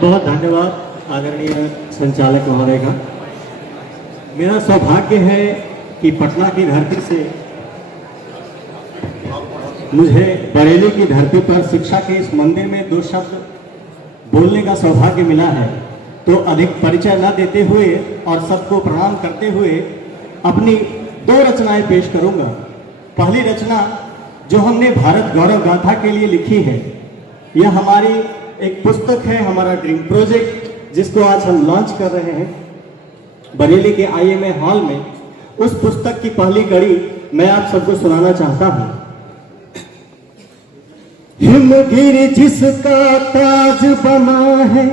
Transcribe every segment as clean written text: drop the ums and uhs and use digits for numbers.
बहुत बहुत धन्यवाद आदरणीय संचालक महोदय का। मेरा सौभाग्य है कि पटना की धरती से मुझे बरेली की धरती पर शिक्षा के इस मंदिर में दो शब्द बोलने का सौभाग्य मिला है। तो अधिक परिचय न देते हुए और सबको प्रणाम करते हुए अपनी दो रचनाएं पेश करूंगा। पहली रचना जो हमने भारत गौरव गाथा के लिए लिखी है, यह हमारी एक पुस्तक है, हमारा ड्रीम प्रोजेक्ट, जिसको आज हम लॉन्च कर रहे हैं बरेली के IMA हॉल में। उस पुस्तक की पहली कड़ी मैं आप सबको सुनाना चाहता हूं। हिमगिरी जिसका ताज बना है,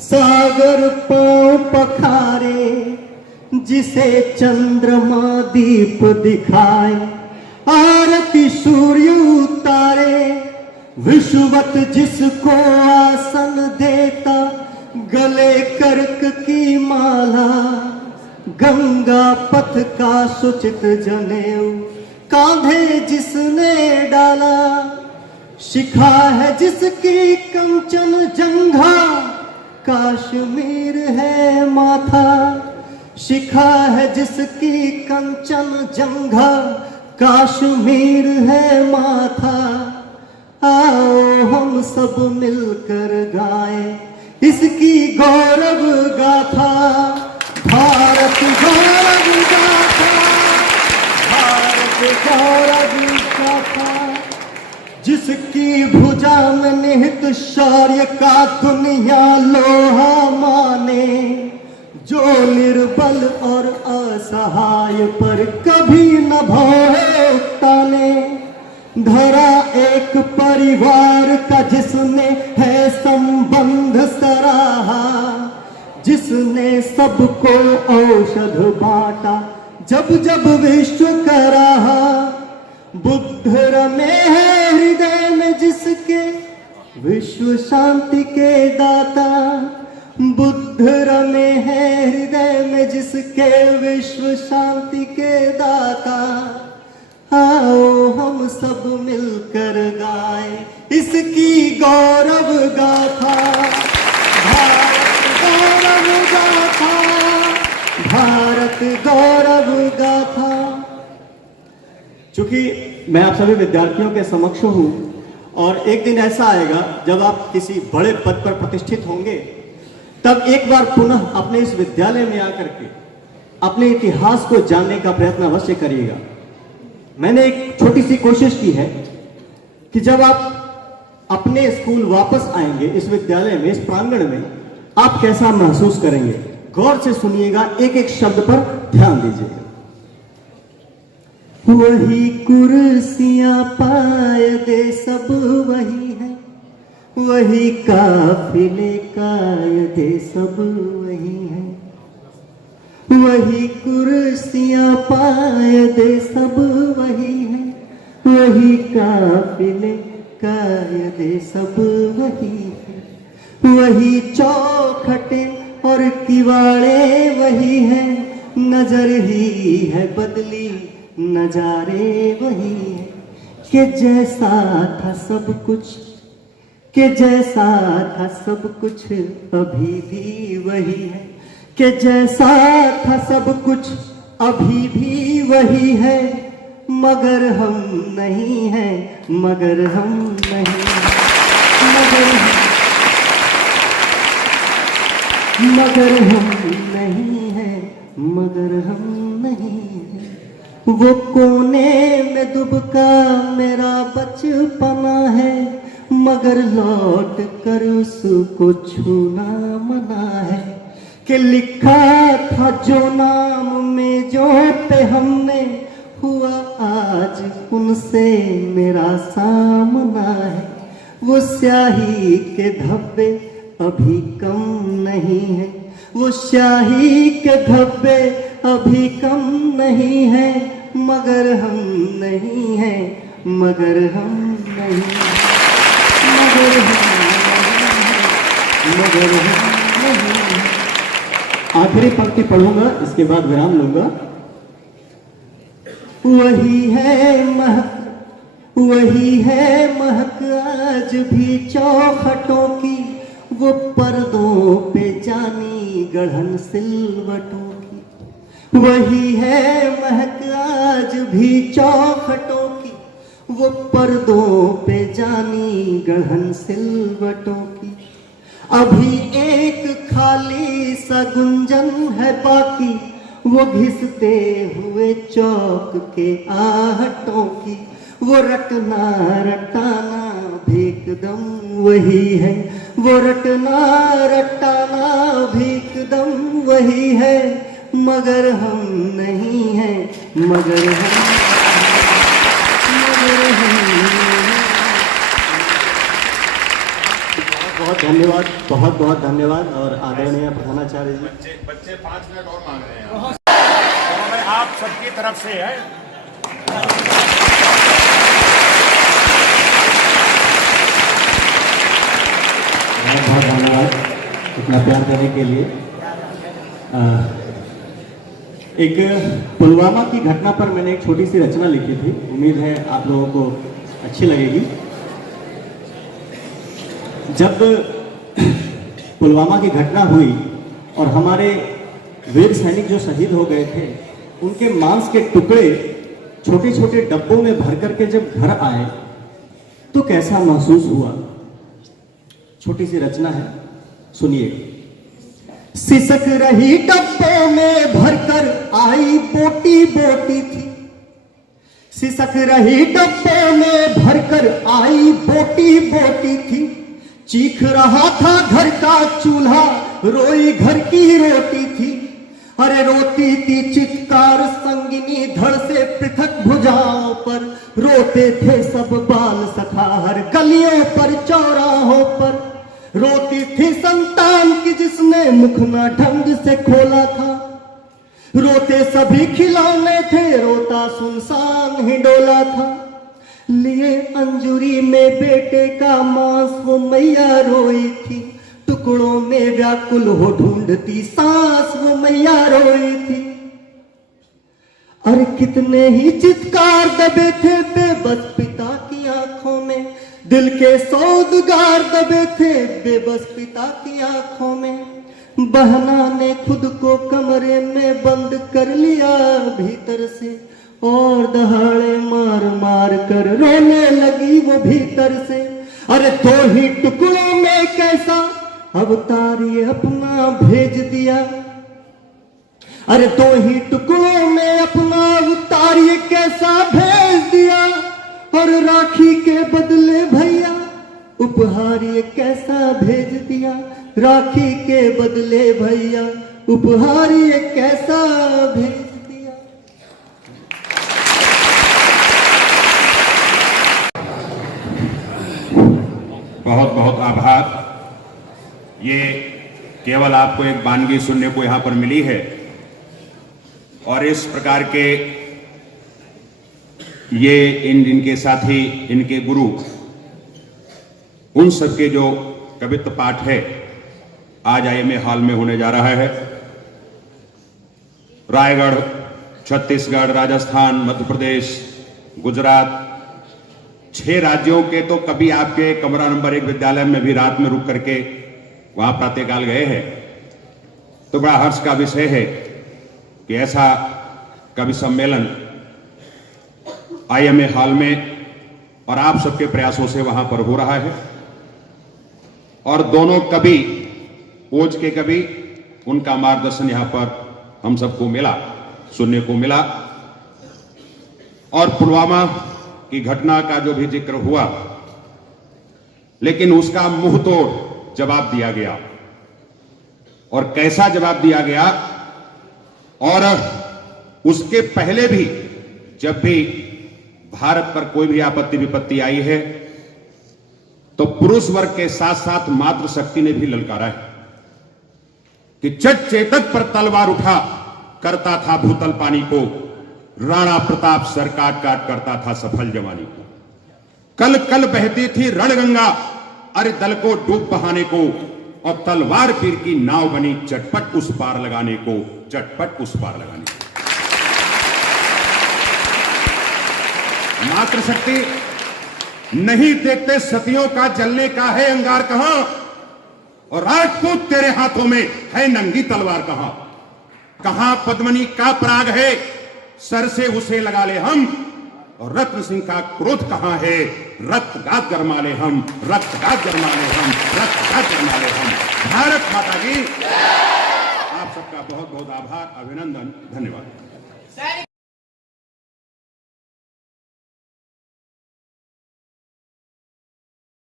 सागर पांव पखारे, जिसे चंद्रमा दीप दिखाए, आरती सूर्य उतारे, विश्ववत जिसको आसन देता, गले कर्क की माला, गंगा पथ का सुचित जनेऊ, कांधे जिसने डाला, शिखा है जिसकी कंचन जंघा, काश्मीर है माथा, शिखा है जिसकी कंचन जंघा, काश्मीर है माथा। आओ हम सब मिलकर गाएं इसकी गौरव गाथा, भारत गौरव गाथा, भारत गौरव गाथा, जिसकी भुजा में निहित शौर्य का दुनिया लोहा माने, जो निर्बल और असहाय पर कभी न भौहे ताने, धरा एक परिवार का जिसने है संबंध सराहा, जिसने सबको औषध बांटा जब जब विश्व कराहा, बुद्ध रमे है हृदय में जिसके, विश्व शांति के दाता, बुद्ध रमे है हृदय में जिसके, विश्व शांति के दाता। आओ हम सब मिलकर गाएं इसकी गौरव गाथा, भारत गौरव गाथा, भारत गौरव गाथा। चूंकि मैं आप सभी विद्यार्थियों के समक्ष हूं और एक दिन ऐसा आएगा जब आप किसी बड़े पद पर प्रतिष्ठित होंगे, तब एक बार पुनः अपने इस विद्यालय में आकर के अपने इतिहास को जानने का प्रयत्न अवश्य करिएगा। मैंने एक छोटी सी कोशिश की है कि जब आप अपने स्कूल वापस आएंगे, इस विद्यालय में, इस प्रांगण में, आप कैसा महसूस करेंगे। गौर से सुनिएगा, एक एक शब्द पर ध्यान दीजिएगा। वही कुर्सियां पायदे सब वही है, वही काफिले कायदे सब वही है, वही कुर्सियां पायदे सब वही है, वही काफिले कायदे सब वही है, वही चौखटे और किवाड़े वही है, नजर ही है बदली नजारे वही है, कि जैसा था सब कुछ, कि जैसा था सब कुछ अभी भी वही है, कि जैसा था सब कुछ अभी भी वही है, मगर हम नहीं हैं, मगर हम नहीं, मगर हम नहीं हैं, मगर हम नहीं हैं। वो कोने में दुबका मेरा बचपना है, मगर लौट कर उसको छूना मना है, कि लिखा था जो नाम में जो पे हमने, हुआ आज उनसे मेरा सामना है। वो स्याही के धब्बे अभी कम नहीं है, वो स्याही के धब्बे अभी कम नहीं है, मगर हम नहीं हैं, मगर हम नहीं, मगर हम नहीं, मगर हम नहीं। आखिरी पंक्ति पढ़ूंगा, इसके बाद विराम लूंगा। वही है महक, वही है महक आज भी चौखटों की, वो पर्दों पे जानी गढ़न सिलवटों की, वही है महक आज भी चौखटों की। वो पर्दों पे जानी गढ़न सिलवटों की, अभी एक खाली सा गुंजन है बाकी, वो घिसते हुए चौक के आहटों की। वो रटना रटाना भी एकदम वही है, वो रटना रटाना भी एकदम वही है, मगर हम नहीं हैं, मगर हम बहुत धन्यवाद, बहुत बहुत धन्यवाद। और आदरणीय प्रधानाचार्य जी, बच्चे 5 मिनट और मांग रहे हैं, तो मैं आप सबकी तरफ से है। बहुत बहुत धन्यवाद इतना प्यार देने के लिए। एक पुलवामा की घटना पर मैंने एक छोटी सी रचना लिखी थी, उम्मीद है आप लोगों को अच्छी लगेगी। जब पुलवामा की घटना हुई और हमारे वीर सैनिक जो शहीद हो गए थे, उनके मांस के टुकड़े छोटे छोटे डब्बों में भर करके जब घर आए तो कैसा महसूस हुआ। छोटी सी रचना है, सुनिए। सिसक रही डब्बों में भरकर आई बोटी बोटी थी, सिसक रही डब्बों में भरकर आई बोटी बोटी थी। चीख रहा था घर का चूल्हा, रोई घर की रोटी थी। अरे रोती थी चित्कार संगिनी धड़ से पृथक भुजाओं पर, रोते थे सब बाल सखा हर गलियों पर चौराहों पर। रोती थी संतान की जिसने मुख न ढंग से खोला था, रोते सभी खिलौने थे, रोता सुनसान हिंडोला था। लिए अंजुरी में बेटे का मांस वो मैया रोई थी, टुकड़ों में व्याकुल हो ढूंढती सांस वो मैया रोई थी। अरे कितने ही चित्कार दबे थे बेबस पिता की आंखों में, दिल के सौदगार दबे थे बेबस पिता की आंखों में। बहना ने खुद को कमरे में बंद कर लिया भीतर से, और दहाड़े मार मार कर रोने लगी वो भीतर से। अरे दो ही टुकड़ों में कैसा अवतार ये अपना भेज दिया, अरे दो ही टुकड़ों में अपना अवतार ये कैसा भेज दिया। और राखी के बदले भैया उपहार ये कैसा भेज दिया, राखी के बदले भैया उपहार ये कैसा भेज दिया। बहुत बहुत आभार। ये केवल आपको एक वानगी सुनने को यहां पर मिली है, और इस प्रकार के ये इनके साथी, इनके गुरु, उन सबके जो कवित्व पाठ है आज IMA हॉल में होने जा रहा है। रायगढ़, छत्तीसगढ़, राजस्थान, मध्य प्रदेश, गुजरात, 6 राज्यों के तो कभी आपके कमरा नंबर 1 विद्यालय में भी रात में रुक करके वहां प्रातःकाल गए हैं। तो बड़ा हर्ष का विषय है कि ऐसा कवि सम्मेलन IMA हॉल में और आप सबके प्रयासों से वहां पर हो रहा है। और दोनों कवि, ओज के कवि, उनका मार्गदर्शन यहां पर हम सबको मिला, सुनने को मिला। और पुलवामा की घटना का जो भी जिक्र हुआ, लेकिन उसका मुंह तोड़ जवाब दिया गया, और कैसा जवाब दिया गया। और उसके पहले भी जब भी भारत पर कोई भी आपत्ति विपत्ति आई है तो पुरुष वर्ग के साथ साथ मातृशक्ति ने भी ललकारा है कि चट चेतक पर तलवार उठा करता था भूतल पानी को, राणा प्रताप सर काट काट करता था सफल जवानी को। कल कल बहती थी रणगंगा, अरे दल को डूब बहाने को, और तलवार पीर की नाव बनी चटपट उस पार लगाने को, चटपट उस पार लगाने को। मातृशक्ति नहीं देखते सतियों का जलने का है अंगार कहां, और राजपूत तेरे हाथों में है नंगी तलवार कहां? कहां पद्मनी का पराग है, सर से उसे लगा ले हम। और रत्न सिंह का क्रोध कहां है, रक्तगात गरमा ले हम, रक्तगात गरमा ले हम, रक्तगात गरमा ले हम। भारत माता की। आप सबका बहुत बहुत आभार, अभिनंदन, धन्यवाद।